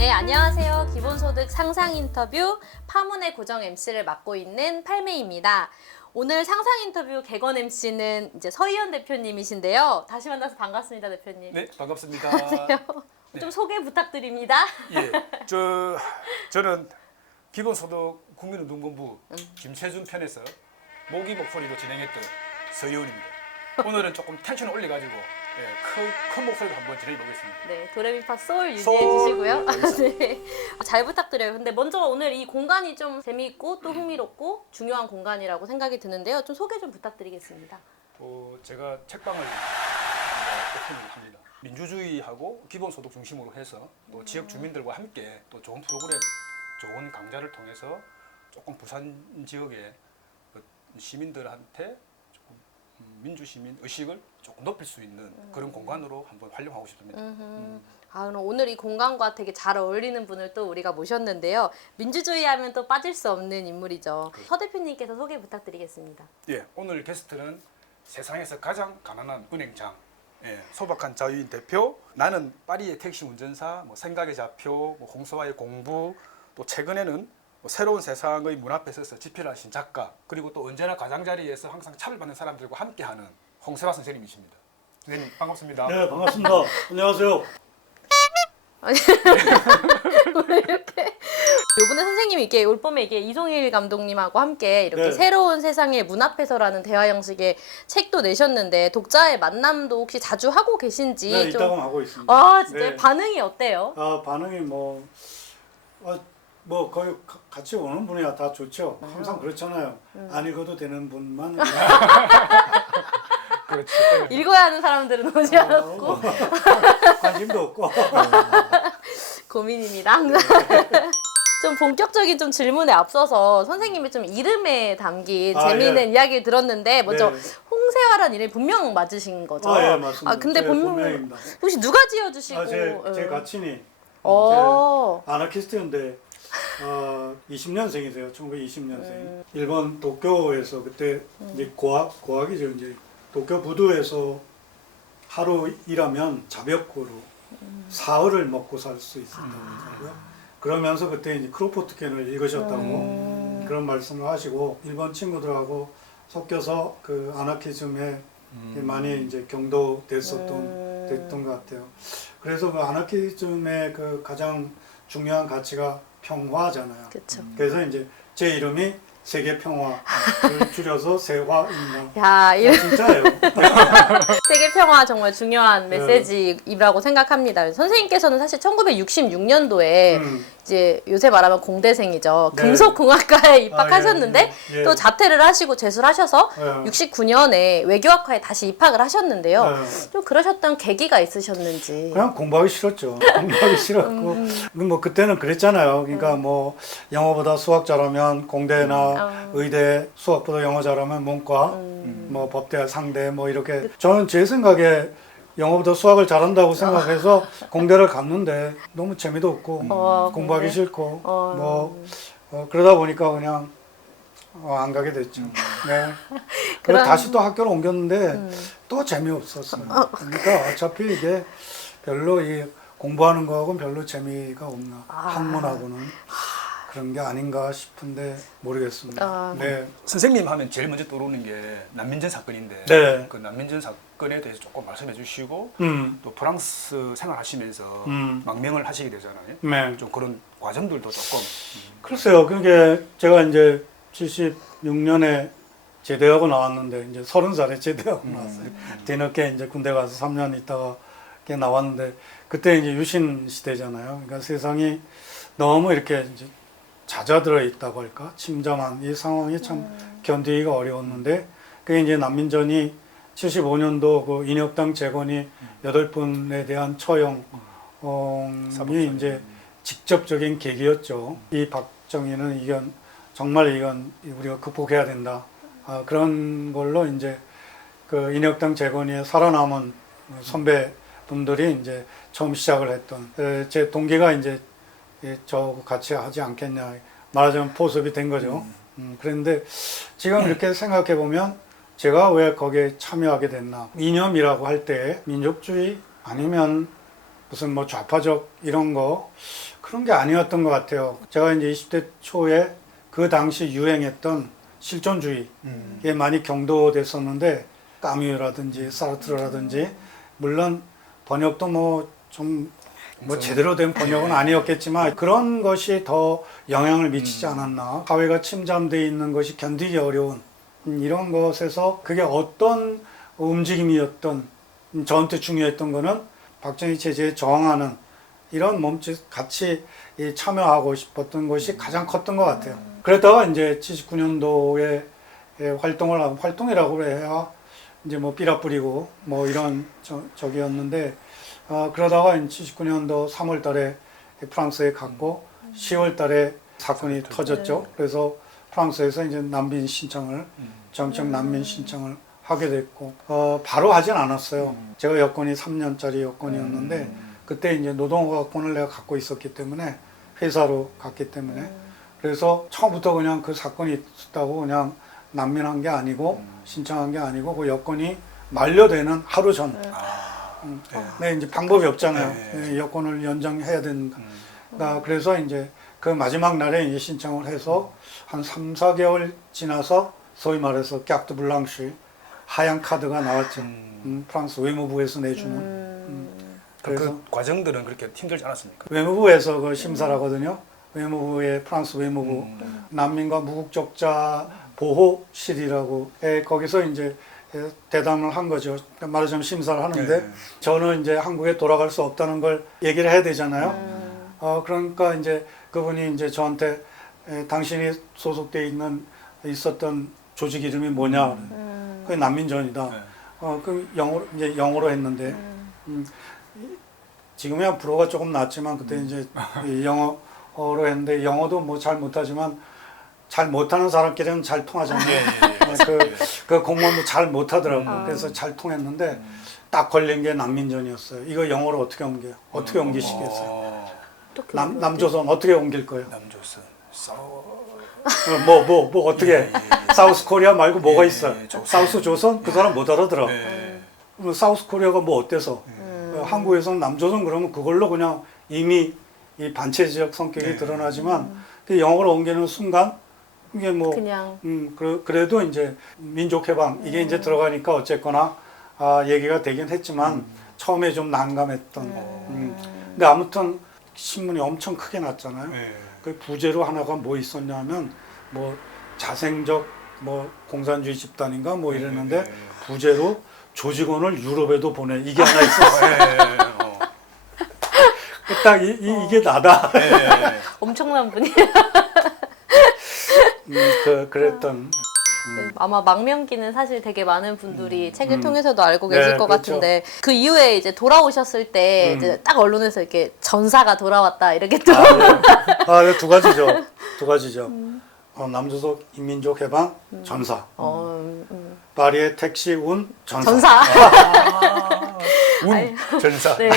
네, 안녕하세요. 기본소득 상상 인터뷰 파문의 고정 MC를 맡고 있는 팔매입니다. 오늘 상상 인터뷰 개건 MC는 이제 서희연 대표님이신데요. 다시 만나서 반갑습니다, 대표님. 네, 반갑습니다. 안녕하세요. 네. 좀 소개 부탁드립니다. 예, 저는 기본소득 국민운동본부 김세준 편에서 모기 목소리로 진행했던 서희연입니다. 오늘은 조금 텐션을 올려가지고 큰 목소리로 한번 진행해보겠습니다. 네, 도레미파 솔 유지해 솔. 주시고요. 네, 잘 부탁드려요. 근데 먼저 오늘 이 공간이 좀 재미있고 또 흥미롭고 중요한 공간이라고 생각이 드는데요. 좀 소개 좀 부탁드리겠습니다. 제가 책방을 오픈을 합니다. 민주주의하고 기본소득 중심으로 해서 또 지역 주민들과 함께 또 좋은 프로그램, 좋은 강좌를 통해서 조금 부산 지역의 시민들한테 조금 민주시민 의식을 조금 높일 수 있는 그런 공간으로 한번 활용하고 싶습니다. 아, 그럼 오늘 이 공간과 되게 잘 어울리는 분을 또 우리가 모셨는데요. 민주주의 하면 또 빠질 수 없는 인물이죠. 서 대표님께서 소개 부탁드리겠습니다. 예, 오늘 게스트는 세상에서 가장 가난한 은행장, 소박한 자유인 대표, 나는 파리의 택시 운전사, 생각의 좌표, 홍소화의 공부, 또 최근에는 새로운 세상의 문 앞에 서서 집필을 하신 작가, 그리고 또 언제나 가장자리에서 항상 차를 받는 사람들과 함께하는 홍세화 선생님이십니다. 선생님 반갑습니다. 네, 반갑습니다. 안녕하세요. 요번에 선생님이 이게 올 봄에 이게 이송일 감독님하고 함께 이렇게 네. 새로운 세상의 문 앞에서라는 대화 형식의 책도 내셨는데 독자의 만남도 혹시 자주 하고 계신지 네, 좀. 이따금 하고 있습니다. 아, 진짜 네. 반응이 어때요? 반응이 거의 같이 오는 분이야 다 좋죠. 항상 그렇잖아요. 안 읽어도 되는 분만. 그렇죠. 읽어야 하는 사람들은 오지 않았고 관심도 없고. 고민입니다. 항상. 좀 본격적인 좀 질문에 앞서서 선생님의 좀 이름에 담긴 재미있는 예. 이야기를 들었는데 먼저 네. 홍세화라는 이름이 본명 맞으신 거죠? 예, 맞습니다. 근데 제 본명 본명입니다. 혹시 누가 지어주시고? 제 가친이 어. 제 아나키스트인데 20년생이세요. 1920년생. 일본 도쿄에서 그때 이제 고학이죠. 이제 도쿄 부두에서 하루 일하면 자벽고로 사흘을 먹고 살 수 있었다고 하더라고요. 그러면서 그때 이제 크로포트켄을 읽으셨다고 그런 말씀을 하시고 일본 친구들하고 섞여서 그 아나키즘에 많이 이제 됐던 것 같아요. 그래서 그 아나키즘의 그 가장 중요한 가치가 평화잖아요. 그쵸. 그래서 이제 제 이름이 세계 평화를 줄여서 세화입니다. 야, 진짜예요. 세계 평화 정말 중요한 메시지라고 생각합니다. 선생님께서는 사실 1966년도에 이제 요새 말하면 공대생이죠. 네. 금속공학과에 입학하셨는데 예. 또 자퇴를 하시고 재수하셔서 예. 69년에 외교학과에 다시 입학을 하셨는데요. 예. 좀 그러셨던 계기가 있으셨는지. 그냥 공부하기 싫었죠. 공부하기 싫었고 뭐 그때는 그랬잖아요. 그러니까 뭐 영어보다 수학 잘하면 공대나 의대, 수학보다 영어 잘하면 문과, 뭐 법대, 상대 뭐 이렇게. 저는 제 생각에 영어보다 수학을 잘한다고 생각해서 공대를 갔는데 너무 재미도 없고 공부하기 공대? 싫고 그러다 보니까 그냥 안 가게 됐죠. 네. 그래서 다시 또 학교를 옮겼는데 또 재미없었어요. 그러니까 어차피 이게 별로 이 공부하는 거하고는 별로 재미가 없나. 학문하고는 그런 게 아닌가 싶은데 모르겠습니다. 네. 선생님 하면 제일 먼저 떠오르는 게 난민전 사건인데 네. 그 난민전 사건에 대해서 조금 말씀해 주시고 또 프랑스 생활하시면서 망명을 하시게 되잖아요. 네. 좀 그런 과정들도 조금 글쎄요. 그게 제가 이제 76년에 제대하고 나왔는데 이제 30살에 제대하고 나왔어요. 뒤늦게 이제 군대 가서 3년 있다가 이렇게 나왔는데 그때 이제 유신 시대잖아요. 그러니까 세상이 너무 이렇게 이제 잦아들어 있다고 할까? 침잠한 이 상황이 참 견디기가 어려웠는데 그게 이제 난민전이 75년도 그 인혁당 재건이 8분에 대한 처형이 이제 직접적인 계기였죠. 이 박정희는 정말 이건 우리가 극복해야 된다. 그런 걸로 이제 그 인혁당 재건이 살아남은 선배분들이 이제 처음 시작을 했던 제 동기가 이제 저하고 같이 하지 않겠냐 말하자면 포섭이 된 거죠. 그런데 지금 이렇게 생각해 보면 제가 왜 거기에 참여하게 됐나. 이념이라고 할 때 민족주의 아니면 무슨 뭐 좌파적 이런 거 그런 게 아니었던 것 같아요. 제가 이제 20대 초에 그 당시 유행했던 실존주의에 많이 경도됐었는데 까뮤라든지 사르트르라든지 물론 번역도 뭐 좀 뭐 제대로 된 번역은 아니었겠지만 그런 것이 더 영향을 미치지 않았나. 사회가 침잠되어 있는 것이 견디기 어려운 이런 것에서 그게 어떤 움직임이었던 저한테 중요했던 거는 박정희 체제에 저항하는 이런 몸짓 같이 참여하고 싶었던 것이 가장 컸던 것 같아요. 그러다가 이제 79년도에 활동이라고 해야 이제 뭐 삐라 뿌리고 뭐 이런 저기였는데 그러다가 79년도 3월 달에 프랑스에 갔고 10월 달에 사건이 터졌죠. 그래서 프랑스에서 이제 난민 신청을 정책 난민 신청을 하게 됐고 바로 하진 않았어요. 제가 여권이 3년짜리 여권이었는데 그때 이제 노동허가권을 내가 갖고 있었기 때문에 회사로 갔기 때문에 그래서 처음부터 그냥 그 사건이 있었다고 그냥 난민한 게 아니고 신청한 게 아니고 그 여권이 만료되는 하루 전. 네, 이제 방법이 없잖아요. 네, 여권을 연장해야 된다. 그래서 이제 그 마지막 날에 이제 신청을 해서 한 3, 4개월 지나서 소위 말해서 깍두 블랑쉬 하얀 카드가 나왔죠. 프랑스 외무부에서 내주는. 그래서 그 과정들은 그렇게 힘들지 않았습니까? 외무부에서 그 심사를 하거든요. 외무부의 프랑스 외무부 난민과 무국적자 보호실이라고 거기서 이제 대담을 한 거죠. 말하자면 심사를 하는데 저는 이제 한국에 돌아갈 수 없다는 걸 얘기를 해야 되잖아요. 그러니까 이제 그분이 이제 저한테 당신이 소속돼 있었던 조직 이름이 뭐냐? 그게 난민전이다. 그 영어로 했는데 지금이야 불어가 조금 낫지만 그때 이제 영어로 했는데 영어도 뭐 잘 못하지만 잘 못하는 사람끼리는 잘 통하잖아요. 그 공무원도 잘 못하더라고요. 그래서 잘 통했는데 딱 걸린 게 난민전이었어요. 이거 영어로 어떻게 옮겨요? 어떻게 옮기시겠어요? 남조선 어떻게 옮길 거예요? 남조선 뭐 어떻게 사우스 코리아 말고 뭐가 있어요? 사우스 조선? 그 사람 못 알아들어. 사우스 코리아가 뭐 어때서? 한국에서는 남조선 그러면 그걸로 그냥 이미 이 반체제적 성격이 드러나지만 그 영어로 옮기는 순간 이게 뭐 그냥 그래도 이제 민족해방 이게 이제 들어가니까 어쨌거나 얘기가 되긴 했지만 처음에 좀 난감했던. 근데 아무튼 신문이 엄청 크게 났잖아요. 그 부제로 하나가 뭐 있었냐면 뭐 자생적 뭐 공산주의 집단인가 뭐 이랬는데 부제로 조직원을 유럽에도 보내 이게 하나 있었어요. 딱 이게 나다. 엄청난 분이. 그랬던. 아마 망명기는 사실 되게 많은 분들이 책을 통해서도 알고 네, 계실 것 그렇죠. 같은데 그 이후에 이제 돌아오셨을 때 이제 딱 언론에서 이렇게 전사가 돌아왔다 이렇게 또 네, 두 가지죠. 두 가지죠. 남조선 인민족 해방 전사. 파리의 택시 운 전사. 전사. 전사. 네.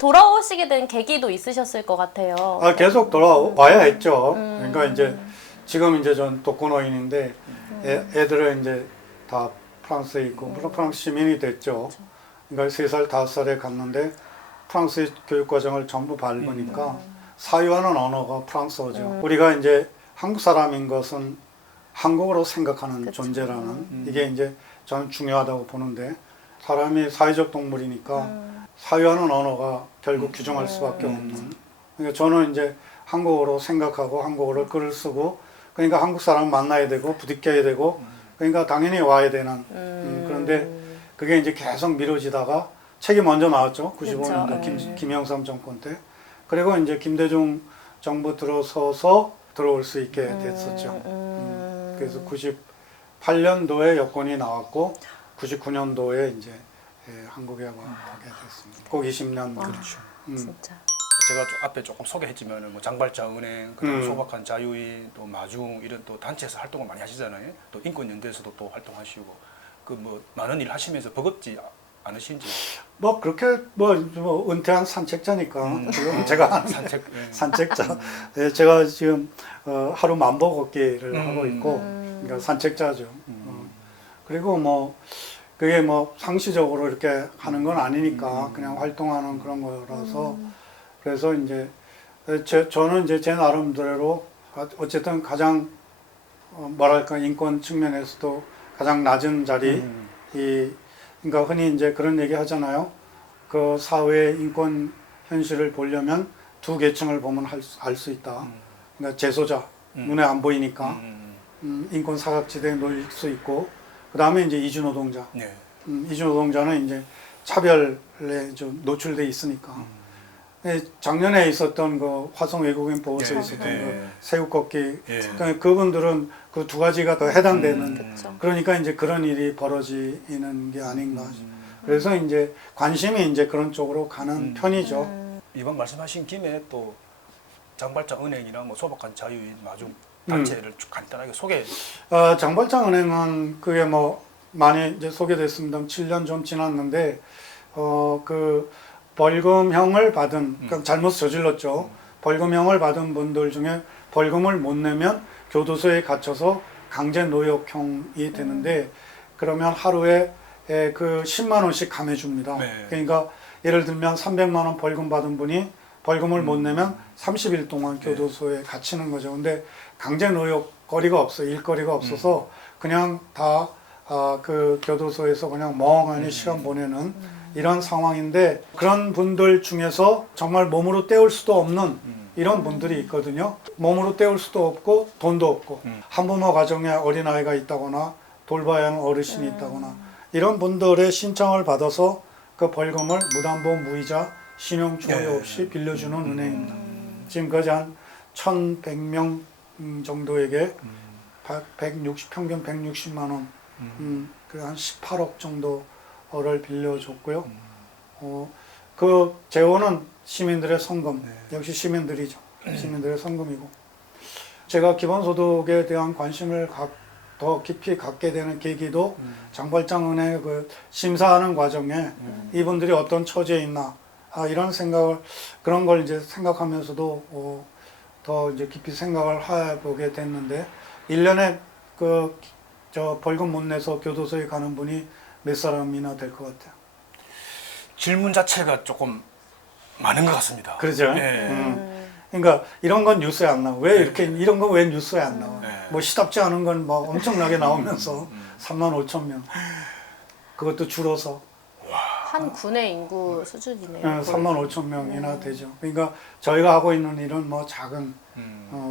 돌아오시게 된 계기도 있으셨을 것 같아요. 계속 돌아와야 했죠. 그러니까 이제 지금 이제 전 독거노인인데 애들은 이제 다 프랑스에 있고 물론 프랑스 시민이 됐죠. 그러니까 3살, 5살에 갔는데 프랑스의 교육 과정을 전부 밟으니까 사유하는 언어가 프랑스어죠. 우리가 이제 한국 사람인 것은 한국어로 생각하는 존재라는 이게 이제 저는 중요하다고 보는데 사람이 사회적 동물이니까 사유하는 언어가 결국 규정할 수밖에 없는. 그러니까 저는 이제 한국어로 생각하고 한국어로 글을 쓰고 그러니까 한국 사람 만나야 되고 부딪혀야 되고 그러니까 당연히 와야 되는. 그런데 그게 이제 계속 미뤄지다가 책이 먼저 나왔죠. 95년도 김영삼 정권 때. 그리고 이제 김대중 정부 들어서서 들어올 수 있게 됐었죠. 그래서 98년도에 여권이 나왔고 99년도에 이제 한국에 가게 됐습니다. 꼭 20년. 그렇죠. 진짜. 제가 앞에 조금 소개했지만 뭐 장발자 은행, 그다음 소박한 자유인, 또 마중 이런 또 단체에서 활동을 많이 하시잖아요. 또 인권연대에서도 또 활동하시고 그 뭐 많은 일 하시면서 버겁지 않으신지? 뭐 그렇게 뭐 은퇴한 산책자니까 지금 제가 하는 산책자. 네, 제가 지금 하루 만보 걷기를 하고 있고, 그러니까 산책자죠. 그리고 뭐 그게 뭐 상시적으로 이렇게 하는 건 아니니까 그냥 활동하는 그런 거라서 그래서 이제 저는 이제 제 나름대로 어쨌든 가장 뭐랄까 인권 측면에서도 가장 낮은 자리 그러니까 흔히 이제 그런 얘기 하잖아요. 그 사회의 인권 현실을 보려면 두 계층을 보면 알 수 있다. 그러니까 재소자 눈에 안 보이니까 인권 사각지대에 놓일 수 있고 그 다음에 이제 이주노동자. 네. 이주노동자는 이제 차별에 좀 노출돼 있으니까. 작년에 있었던 그 화성 외국인 보호소에 있었던 그 새우꺾기 그러니까 그분들은 그 두 가지가 더 해당되는 그쵸. 그러니까 이제 그런 일이 벌어지는 게 아닌가. 그래서 이제 관심이 이제 그런 쪽으로 가는 편이죠. 이번 말씀하신 김에 또 장발장 은행이나 뭐 소박한 자유인 마중 단체를 간단하게 소개. 장발장 은행은 그게 뭐 많이 이제 소개됐습니다. 7년 좀 지났는데 그 벌금형을 받은 그러니까 잘못 저질렀죠. 벌금형을 받은 분들 중에 벌금을 못 내면 교도소에 갇혀서 강제 노역형이 되는데 그러면 하루에 그 10만 원씩 감해줍니다. 네. 그러니까 예를 들면 300만 원 벌금 받은 분이 벌금을 못 내면 30일 동안 교도소에 갇히는 거죠. 근데 강제 노역거리가 없어요. 일거리가 없어서 그냥 다 그 교도소에서 그냥 멍하니 시간 보내는 이런 상황인데 그런 분들 중에서 정말 몸으로 때울 수도 없는 이런 분들이 있거든요. 몸으로 때울 수도 없고 돈도 없고 한부모 가정에 어린아이가 있다거나 돌봐야 하는 어르신이 있다거나 이런 분들의 신청을 받아서 그 벌금을 무담보 무이자 신용 초회 없이 빌려주는 은행입니다. 지금까지 한 1,100명 정도에게 160 평균 160만 원, 한 18억 정도를 빌려줬고요. 그 재원은 시민들의 성금, 역시 시민들이죠. 시민들의 성금이고 제가 기본소득에 대한 관심을 더 깊이 갖게 되는 계기도 장발장은의 그 심사하는 과정에 이분들이 어떤 처지에 있나 이런 생각을 그런 걸 이제 생각하면서도 더 이제 깊이 생각을 해보게 됐는데 1년에 저 벌금 못 내서 교도소에 가는 분이 몇 사람이나 될 것 같아요. 질문 자체가 조금 많은 것 같습니다. 그렇죠. 네. 그러니까 이런 건 뉴스에 안 나와. 왜 이렇게 이런 건 왜 뉴스에 안 나와? 네. 뭐 시답지 않은 건 뭐 엄청나게 나오면서 3만 5천 명. 그것도 줄어서 한 군의 인구 수준이네요. 3만 5천 명이나 되죠. 그러니까 저희가 하고 있는 일은 뭐 작은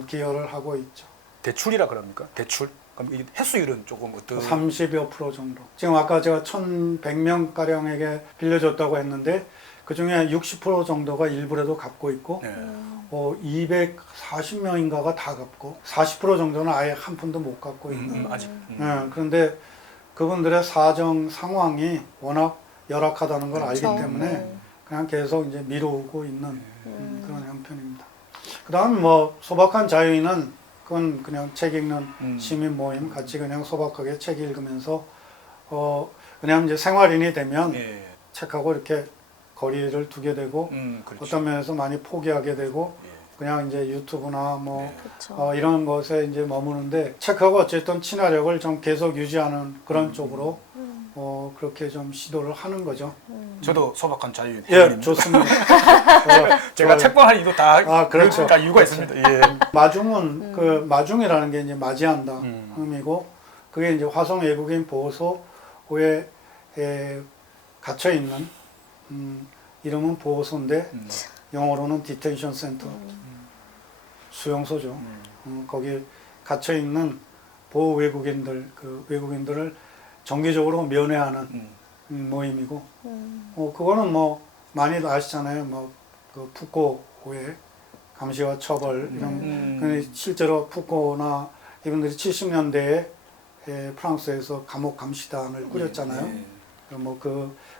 기여를 하고 있죠. 대출이라 그럽니까? 대출? 그럼 이 횟수율은 조금 어떤? 30여 프로 정도. 지금 아까 제가 1,100명 가량에게 빌려줬다고 했는데 그 중에 60% 정도가 일부라도 갚고 있고 네. 240명인가가 다 갚고 40% 정도는 아예 한 푼도 못 갚고 있는. 아직. 그런데 그분들의 사정 상황이 워낙 열악하다는 걸 알기 그쵸. 때문에 그냥 계속 이제 미루고 있는 그런 형편입니다. 그다음 뭐 소박한 자유인은 그건 그냥 책 읽는 시민 모임 같이 그냥 소박하게 책 읽으면서 그냥 이제 생활인이 되면 예. 책하고 이렇게 거리를 두게 되고 그렇죠. 어떤 면에서 많이 포기하게 되고 예. 그냥 이제 유튜브나 뭐 그쵸. 이런 것에 이제 머무는데 책하고 어쨌든 친화력을 좀 계속 유지하는 그런 쪽으로 그렇게 좀 시도를 하는 거죠. 저도 소박한 자유인. 예, 좋습니다. 제가 책방 할 이유도 다 그렇죠. 그러니까 이유가 있습니다. 예. 마중은 그 마중이라는 게 이제 맞이한다 의미고 그게 이제 화성 외국인 보호소에 갇혀 있는 이름은 보호소인데 영어로는 디텐션 센터 수용소죠. 거기 갇혀 있는 보호 외국인들 그 외국인들을 정기적으로 면회하는 모임이고 그거는 뭐 많이들 아시잖아요. 뭐 그 푸코의 감시와 처벌 이런 근데 실제로 푸코나 이분들이 70년대에 프랑스에서 감옥 감시단을 꾸렸잖아요. 뭐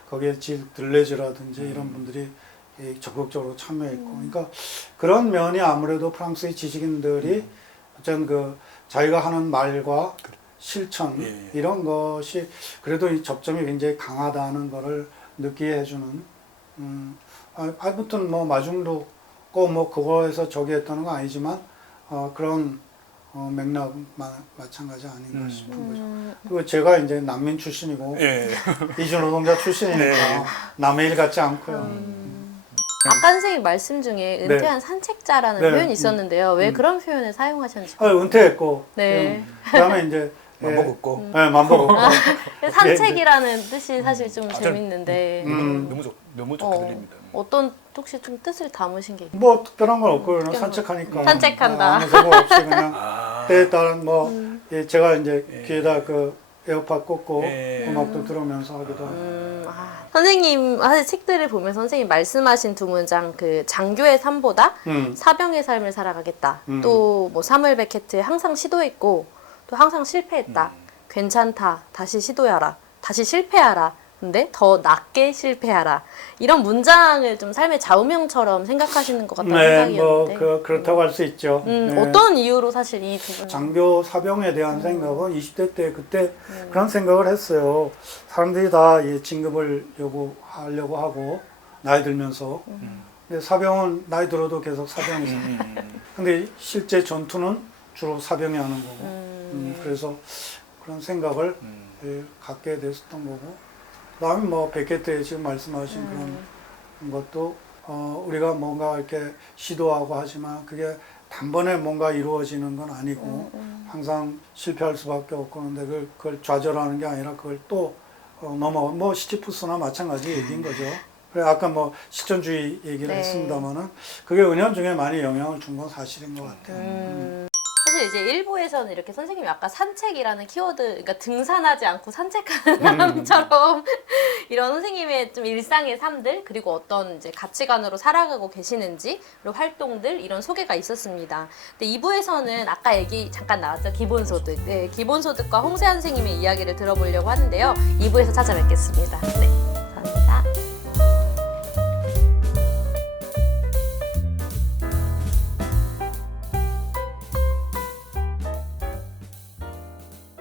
거기에 질 들레즈라든지 이런 분들이 적극적으로 참여했고, 그러니까 그런 면이 아무래도 프랑스의 지식인들이 어떤 그 자기가 하는 말과 실천 이런 것이 그래도 이 접점이 굉장히 강하다는 것을 느끼게 해주는. 아무튼 뭐 마중도 꼭 뭐 그거에서 저기 했다는 건 아니지만 그런 맥락은 마찬가지 아닌가 싶은 거죠. 음. 그리고 제가 이제 난민 출신이고 예. 이주노동자 출신이니까 네. 남의 일 같지 않고요. 아까 선생님 말씀 중에 은퇴한 산책자라는 네. 표현이 있었는데요. 왜 그런 표현을 사용하셨는지. 은퇴했고 네. 그다음에 이제 맘 먹었고. 만보고 산책이라는 뜻이 사실 좀 아, 재밌는데 너무 좋게 들립니다. 어떤 혹시 좀 뜻을 담으신 게 뭐 특별한 건 없고 그냥 산책하니까 산책한다. 아무 생각 없이 그냥 아. 때에 따른 뭐 예, 제가 이제 예. 귀에다 그 에어팟 꽂고 예. 음악도 들으면서 하기도 하고 선생님 사실 책들을 보면서 선생님 말씀하신 두 문장 그 장교의 삶보다 사병의 삶을 살아가겠다. 또 뭐 사무엘 베케트의 항상 시도했고 또 항상 실패했다. 괜찮다. 다시 시도해라. 다시 실패하라. 근데 더 낮게 실패하라. 이런 문장을 좀 삶의 좌우명처럼 생각하시는 것 같다는 네, 생각이었는데 그렇다고 할 수 있죠. 네. 어떤 이유로 사실 이 두 분 장교 사병에 대한 생각은 20대 때 그때 그런 생각을 했어요. 사람들이 다 이 진급을 요구하려고 하고 나이 들면서 근데 사병은 나이 들어도 계속 사병이죠. 근데 실제 전투는 주로 사병이 하는 거고 그래서 그런 생각을 갖게 됐었던 거고 그다음에 뭐 베케트에 지금 말씀하신 그런 것도 우리가 뭔가 이렇게 시도하고 하지만 그게 단번에 뭔가 이루어지는 건 아니고 항상 실패할 수밖에 없고 그런데 그걸 좌절하는 게 아니라 그걸 또 뭐 시지프스나 마찬가지 얘기인 거죠. 그래 아까 뭐 실존주의 얘기를 네. 했습니다만은 그게 은연중에 많이 영향을 준 건 사실인 것 같아요. 사실 이제 일부에서는 이렇게 선생님이 아까 산책이라는 키워드, 그러니까 등산하지 않고 산책하는 사람처럼 이런 선생님의 좀 일상의 삶들 그리고 어떤 이제 가치관으로 살아가고 계시는지 그리고 활동들 이런 소개가 있었습니다. 근데 2부에서는 아까 얘기 잠깐 나왔죠 기본소득. 네, 기본소득과 홍세환 선생님의 이야기를 들어보려고 하는데요. 2부에서 찾아뵙겠습니다. 네, 감사합니다.